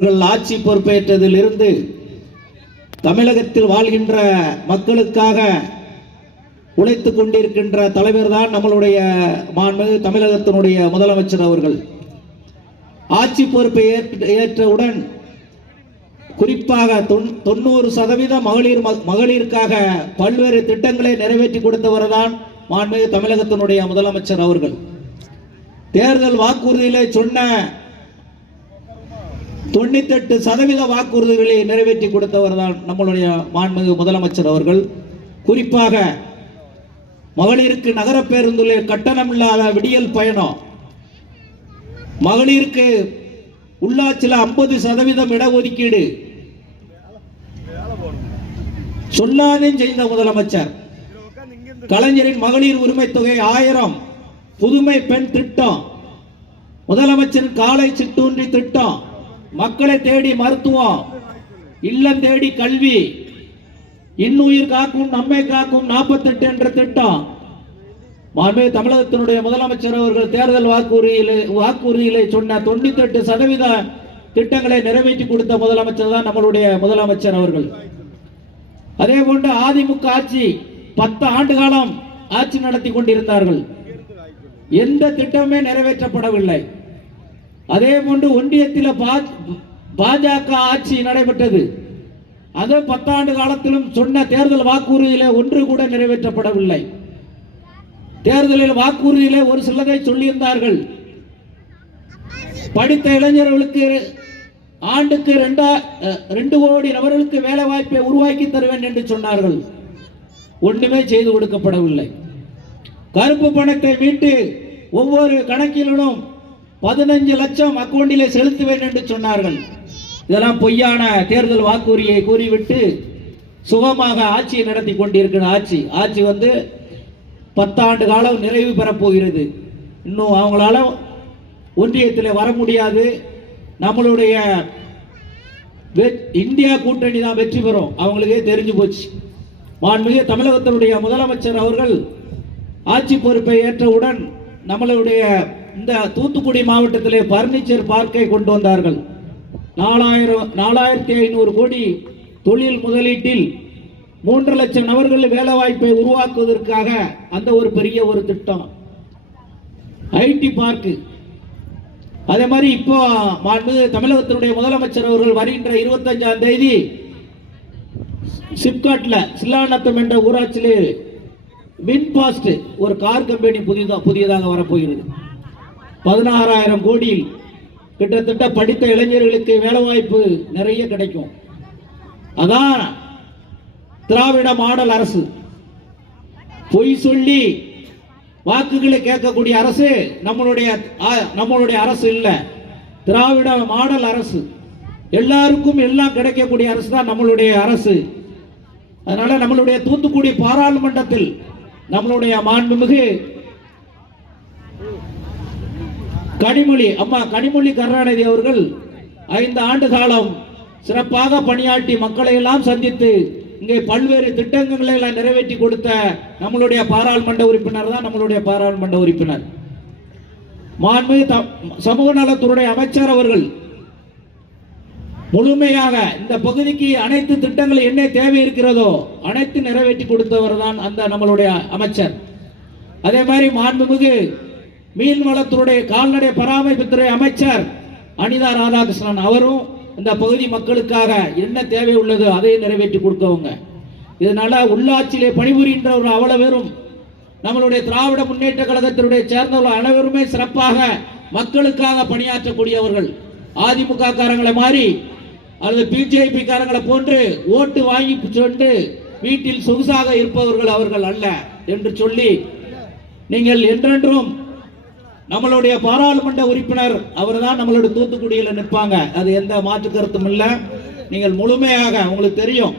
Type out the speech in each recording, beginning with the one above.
அவர்கள் ஆட்சி பொறுப்பேற்றதில் இருந்து தமிழகத்தில் வாழ்கின்ற மக்களுக்காக உழைத்துக் கொண்டிருக்கின்ற தலைவர் தான் நம்மளுடைய மாண்பு தமிழகத்தினுடைய முதலமைச்சர் அவர்கள். ஆட்சி பொறுப்பை ஏற்றவுடன் குறிப்பாக தொண்ணூறு சதவீத மகளிர் மகளிருக்காக பல்வேறு திட்டங்களை நிறைவேற்றி கொடுத்தவர் தான் மாண்பு தமிழகத்தினுடைய முதலமைச்சர் அவர்கள். தேர்தல் வாக்குறுதியிலே சொன்ன தொண்ணூத்தெட்டு சதவீத வாக்குறுதிகளை நிறைவேற்றி கொடுத்தவர் தான் நம்மளுடைய மாண்புமிகு முதலமைச்சர் அவர்கள். குறிப்பாக மகளிருக்கு நகர பேருந்துகளில் கட்டணம் இல்லாத விடியல் பயணம். மகளிருக்கு உள்ளாட்சியில் ஐம்பது சதவீதம் இடஒதுக்கீடு. சொல்லாதே செய்த முதலமைச்சர். கலைஞரின் மகளிர் உரிமை தொகை ஆயிரம். புதுமை பெண் திட்டம். முதலமைச்சரின் காலை சிற்றூன்றி திட்டம். மக்களை தேடி மருத்துவம் இல்லம் தேடி கல்வி இன்னுயிர் காக்கும் நம்மை காக்கும் நாற்பத்தெட்டு என்ற திட்டம். மாண்பு தமிழகத்தினுடைய முதலமைச்சர் அவர்கள் தேர்தல் வாக்குறுதியிலே வாக்குறுதியிலே சொன்ன தொண்ணூத்தெட்டு சதவீத திட்டங்களை நிறைவேற்றி கொடுத்த முதலமைச்சர் தான் நம்மளுடைய முதலமைச்சர் அவர்கள். அதே போன்று அதிமுக ஆட்சி பத்து ஆண்டு காலம் ஆட்சி நடத்தி கொண்டிருந்தார்கள். எந்த திட்டமே நிறைவேற்றப்படவில்லை. அதே போன்று ஒன்றியத்தில் பா- பாஜக ஆட்சி நடைபெற்றது. அது பத்தாண்டு காலத்திலும் சொன்ன தேர்தல் வாக்குறுதியிலே ஒன்று கூட நிறைவேற்றப்படவில்லை. தேர்தலில் வாக்குறுதியிலே ஒரு சிலரை சொல்லியிருந்தார்கள். படித்த இளைஞர்களுக்கு ஆண்டுக்கு ரெண்டா ரெண்டு கோடி நபர்களுக்கு வேலை வாய்ப்பை உருவாக்கி தருவேன் என்று சொன்னார்கள். ஒன்றுமே செய்து கொடுக்கப்படவில்லை. கருப்பு பணத்தை மீட்டு ஒவ்வொரு கணக்கிலும் பதினஞ்சு லட்சம் அக்கௌண்டிலே செலுத்துவேன் என்று சொன்னார்கள். இதெல்லாம் பொய்யான தேர்தல் வாக்குறுதியை கூறிவிட்டு சுகமாக ஆட்சியை நடத்தி கொண்டிருக்கிற ஆட்சி. ஆட்சி வந்து பத்தாண்டு காலம் நிறைவு பெறப்போகிறது. இன்னும் அவங்களால ஒன்றியத்தில் வர முடியாது. நம்மளுடைய இந்தியா கூட்டணி தான் வெற்றி பெறும். அவங்களுக்கே தெரிஞ்சு போச்சு. மாண்புமிகு தமிழகத்தினுடைய முதலமைச்சர் அவர்கள் ஆட்சி பொறுப்பை ஏற்றவுடன் நம்மளுடைய இந்த தூத்துக்குடி மாவட்டத்திலே பர்னிச்சர் பார்க்கை கொண்டு வந்தார்கள். நாலாயிரம் நாலாயிரத்தி ஐநூறு கோடி தொழில் முதலீட்டில் மூன்று லட்சம் நபர்கள் வேலை வாய்ப்பை உருவாக்குவதற்காக அந்த ஒரு பெரிய ஒரு திட்டம். IT park. அதே மாதிரி இப்போ மாண்பு தமிழகத்தினுடைய முதலமைச்சர் அவர்கள் வருகின்ற இருபத்தஞ்சாம் தேதி சிப்காட்ல சில்லாநத்தம் என்ற ஊராட்சியிலே வின்பாஸ்ட் ஒரு கார் கம்பெனி புதிதாக புதியதாக வரப்போகிறது. பதினாறாயிரம் கோடியில் கிட்டத்தட்ட படித்த இளைஞர்களுக்கு வேலைவாய்ப்பு நிறைய கிடைக்கும். அதான் திராவிட மாடல் அரசு. பொய் சொல்லி வாக்குகளை கேட்கக்கூடிய அரசு நம்மளுடைய ஆ, நம்மளுடைய அரசு இல்லை. திராவிட மாடல் அரசு. எல்லாருக்கும் எல்லாம் கிடைக்கக்கூடிய அரசு தான் நம்மளுடைய அரசு. அதனால நம்மளுடைய தூத்துக்குடி பாராளுமன்றத்தில் நம்மளுடைய மாண்புமிகு கனிமொழி அம்மா கனிமொழி கருணாநிதி அவர்கள் ஐந்து ஆண்டு காலம் சிறப்பாக பணியாற்றி மக்களை எல்லாம் சந்தித்து இங்கே பல்வேறு திட்டங்களை எல்லாம் நிறைவேற்றி கொடுத்த நம்மளுடைய பாராளுமன்ற உறுப்பினர் தான் நம்மளுடைய பாராளுமன்ற உறுப்பினர். மாண்புமிகு சமூக நலத்துறை அமைச்சர் அவர்கள். முழுமையாக இந்த பகுதிக்கு அனைத்து திட்டங்கள் என்ன தேவை இருக்கிறதோ அனைத்து நிறைவேற்றி கொடுத்தவர் தான் அந்த நம்மளுடைய அமைச்சர். அதே மாதிரி மாண்புமிகு மீன்வளத்துறை கால்நடை பராமரிப்புத்துறை அமைச்சர் அனிதா ராதாகிருஷ்ணன் அவரும் இந்த பகுதி மக்களுக்காக என்ன தேவை உள்ளதோ அதை நிறைவேற்றி கொடுக்கவங்க. இதனால உள்ளாட்சியிலே பணிபுரிகின்றவர்கள் அவ்வளவு பேரும் நம்மளுடைய திராவிட முன்னேற்ற கழகத்தினுடைய சேர்ந்தவர்கள் அனைவருமே சிறப்பாக மக்களுக்காக பணியாற்றக்கூடியவர்கள். அதிமுக காரங்களை மாறி அல்லது பிஜேபி காரங்களை போன்று ஓட்டு வாங்கி சென்று வீட்டில் சொகுசாக இருப்பவர்கள் அவர்கள் அல்ல என்று சொல்லி நீங்கள் என்றென்றும் நம்மளுடைய பாராளுமன்ற உறுப்பினர் அவர்தான் நம்மளுடைய தூத்துக்குடியில் நிற்பாங்க. அது எந்த மாற்று கருத்தும் இல்லை. நீங்கள் முழுமையாக உங்களுக்கு தெரியும்.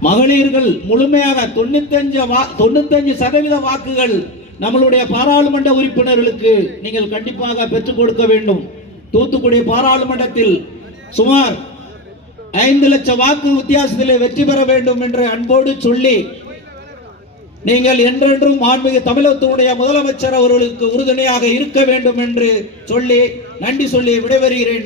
மகளிர்கள் முழுமையாக தொண்ணூத்தஞ்சு வா- தொண்ணூத்தஞ்சு சதவீத வாக்குகள் நம்மளுடைய பாராளுமன்ற உறுப்பினர்களுக்கு நீங்கள் கண்டிப்பாக பெற்றுக் கொடுக்க வேண்டும். தூத்துக்குடி பாராளுமன்றத்தில் சுமார் ஐந்து லட்சம் வாக்கு வித்தியாசத்திலே வெற்றி பெற வேண்டும் என்று அன்போடு சொல்லி நீங்கள் என்றென்றும் ஆன்மீக தமிழகத்தினுடைய முதலமைச்சர் அவர்களுக்கு உறுதுணையாக இருக்க வேண்டும் என்று சொல்லி நன்றி சொல்லி விடைபெறுகிறேன்.